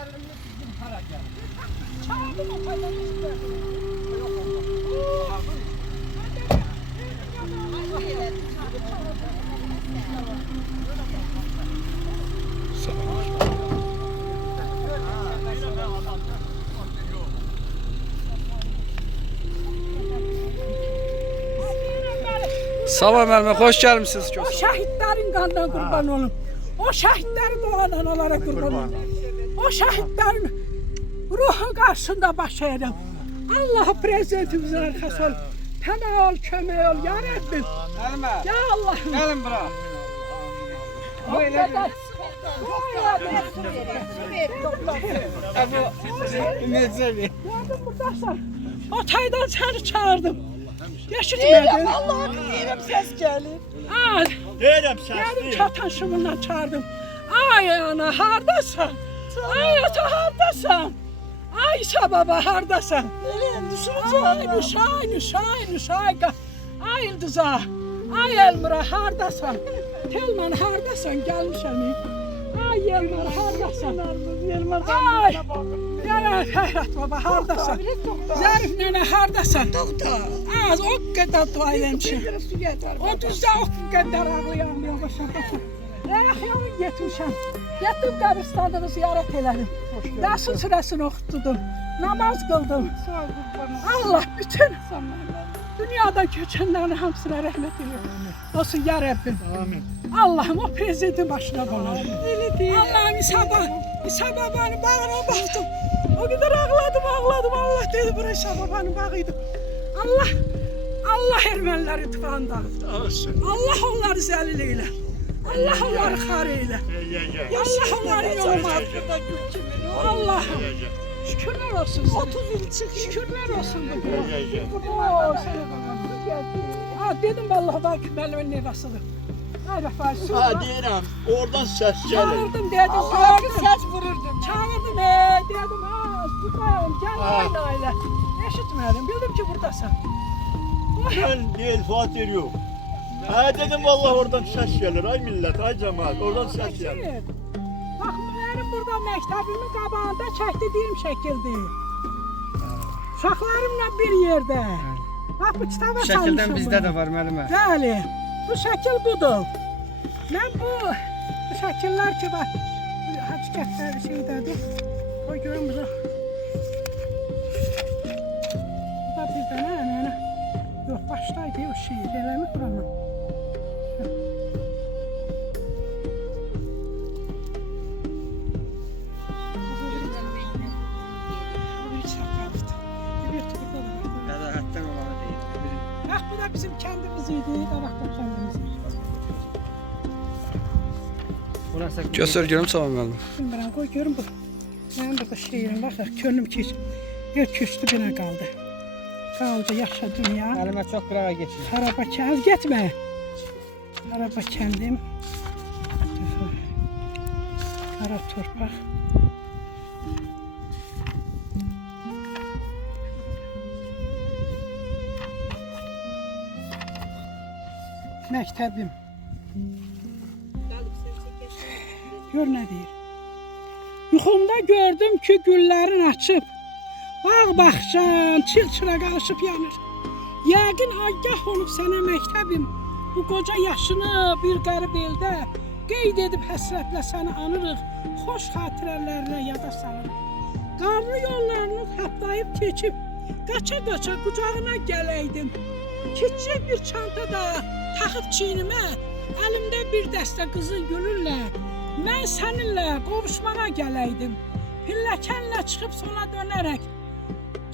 elini bizim para geldi. Çağırdım o parayı işte. Yok oldu. Sabah Məlmə, xoş gəlmisiniz. O şəhidlərin qanına qurban olum. O şəhidlərin doğan analara qurban olum. O şəhidlərin ruhu qarşısında baş əyirəm. Allah prezidentimizin arxası ol. Təmək ol, kömək ol, ya Rəbbim. Gəlmə. Ya Allah'ım. Gəlin bura. O qədər. Ümidcəli. Yardım buradasan. O taydan səni çağırdım. Yaşıtmadın. Allah'ım deyirəm səs gəlir. Deyirəm səs. Gəldim çataşımından çağırdım. Ay ana hardasan? Ay ata hardasan? Ay sababa hardasan? Eləyəm düşürəcəm. Nüşay. Ay İldiza. Ay Elmira hardasan? Telman hardasan? Gəlmişəm. Ay Elmira hardasan? Ay. Ya Fəhrat baba hardasan? Zərif nənə hardasan? Doktor. Az o qədər dua eləmişəm. O düzdə o qədər ağlayamıyorum başa. Yaxşı getmişəm. Getdim qəbristanlığı ziyarət elədim. Yasin surəsini oxutdum. Namaz qıldım. Allah bütün dünyadan köçənlərin hamısına rəhmət eylesin. Olsun ya Rəbbim. Amin. Allah'ım o prezidentin başına qoyar. Allah'ım İsa babanın bağına baxdım. O qədər ağladım. Allah dedi bura İsa babanın bağıydı. Allah erməniləri tıfan dağıtdı. Allah onları zəlil eylə. Allah onları xar eylə. Allah onları yolmaz. Allah'ım. Şükürler olsun. 30 il çık. Şükürler olsun. Dedim vallahi Vakıf müəllimin nevasıdır. Ay Rəfai. Ha deyirəm, oradan səs gəlir. Çağırdım dedim. Allah'ım səs vururdum. Çağırdım dedim buradayım. Gel ailə. Eşitmədim. Bildim ki buradasan. Mən deyil, Fatih yox. Ha dedim vallahi oradan səs gəlir. Ay millət, ay cəmaət, oradan səs gəlir. Bax mənim burada məktəbimin qabağında çəkdiyim şəkildir. Uşaqlarımla bir yerdə. Bax bu kitaba Şəkildən salmışım bizdə bunu. də var müəllimə. Bəli. Bu şəkil budur. Mən bu şəkillər ki var. Həqiqətləri şeydədir. Qoy görüm burada. Bax bir dənə ənənə. Yox, başdaydı o şey. Eləmi buranı. Qədahətdən olanı deyil. Bax bu da bizim kəndimiz idi. Qabaqda kəndimiz idi. Burası Göstər görüm Sabah Məlmə. Bilmirəm, qoy görüm bu. Mənim burada şeyim var, könlüm ki, yer köçdü binə qaldı. Qaldı yaşa dünya. Müəllimə çox qırağa geçin. Xaraba kənd, getmə. Xaraba kəndim. Qara torpaq. Məktəbim. Gör nə deyir. Yuxumda gördüm ki güllərin açıb. Bağ baxşan, çil-çıra qarışıb yanır. Yəqin agah olub sənə məktəbim. Bu qoca yaşını bir qərib eldə qeyd edib həsrətlə səni anırıq. Xoş xatirələrlə yada salır. Qarlı yollarını taplayıb keçib, qaça-qaça qucağına gələydim. Kiçik bir çanta da taxıb çiynimə, əlimdə bir dəstə qızıl gülünlə mən səninlə qovuşmağa gələydim. Pilləkənlə çıxıb sola dönərək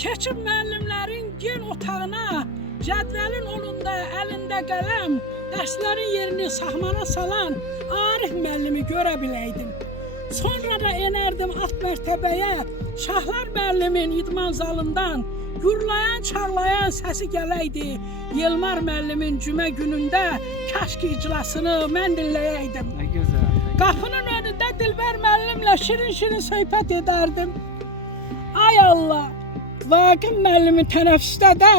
keçib müəllimlərin gen otağına, cədvəlin onunda əlində qələm, dərslərin yerini sahmana salan Arif müəllimi görə biləydim. Sonra da enərdim alt mərtəbəyə, Şahlar müəllimin idman zalından gürlayan, çağlayan səsi gələydi. Yelmar müəllimin cümə günündə kəşk iclasını mən dinləyəydim. Nə gözəl. Qapının önündə Dilbər müəllimlə şirin-şirin söhbət edərdim. Ay Allah, Vaqif müəllimin tənəffüsdə də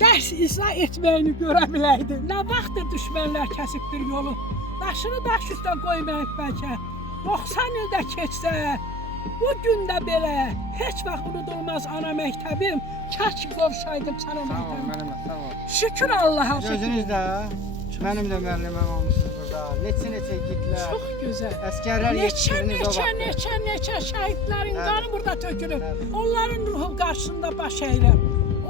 dərs icra etməyini görə biləydim. Nə vaxtdır düşmənlər kəsibdir yolu. Daşını daş üstə qoymayıb bəlkə. 90 ildə keçsə, Bu gün də belə heç vaxt unudulmaz ana məktəbim. Kaç qovşaydım sən o Sağ ol məktəbim. müəllimə, sağ ol. Şükür Allaha. şükür. Özünüz də, mənim də müəlliməm olmuşsunuz burada. Neçə igidlər, Çox gözəl. əskərlər Neçə şəhidlərin qanı burada tökülüb. Onların ruhu qarşısında baş əyirəm.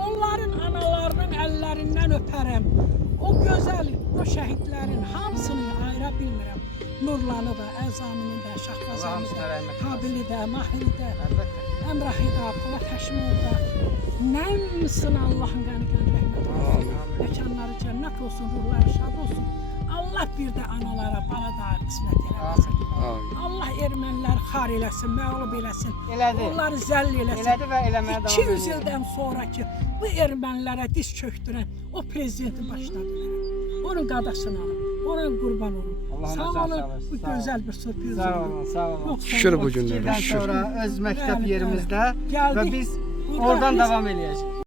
Onların analarının əllərindən öpərəm. O gözəl, o şəhidlərin hamısını ayıra bilmirəm. Nurlanı da, Əzamini də, Şahbazanı hamısına da, rəhmət eləsin. Habili də, Mahiri də, Əlbəttə. Əmrahi də, Polat Həşimov da. Nəmsin Allahın qəni rəhmət olsun. Məkanları cənnət olsun, ruhları şad olsun. Allah bir də analara, bala da qismət eləsin. Amin. Allah ermənilər xar eləsin, məğlub eləsin. Elədi. Onları zəll eləsin. Elədi və eləməyə davam 200 edir. ildən sonraki bu ermənilərə diz çöktürən o prezidentin başına dönər. Onun qadasını alın, onun qurban olun. Allah'ın Sağ razı olun, olsun. bu Sağ olun. gözəl bir sürpriz Sağ oldu. olun, sağ olun. Yoxsa Şükür bu yox. günlərə, Sizdən şükür. sonra öz məktəb Bəli, yerimizdə Gəldik. və biz Burada oradan biz- davam eləyəcəyik.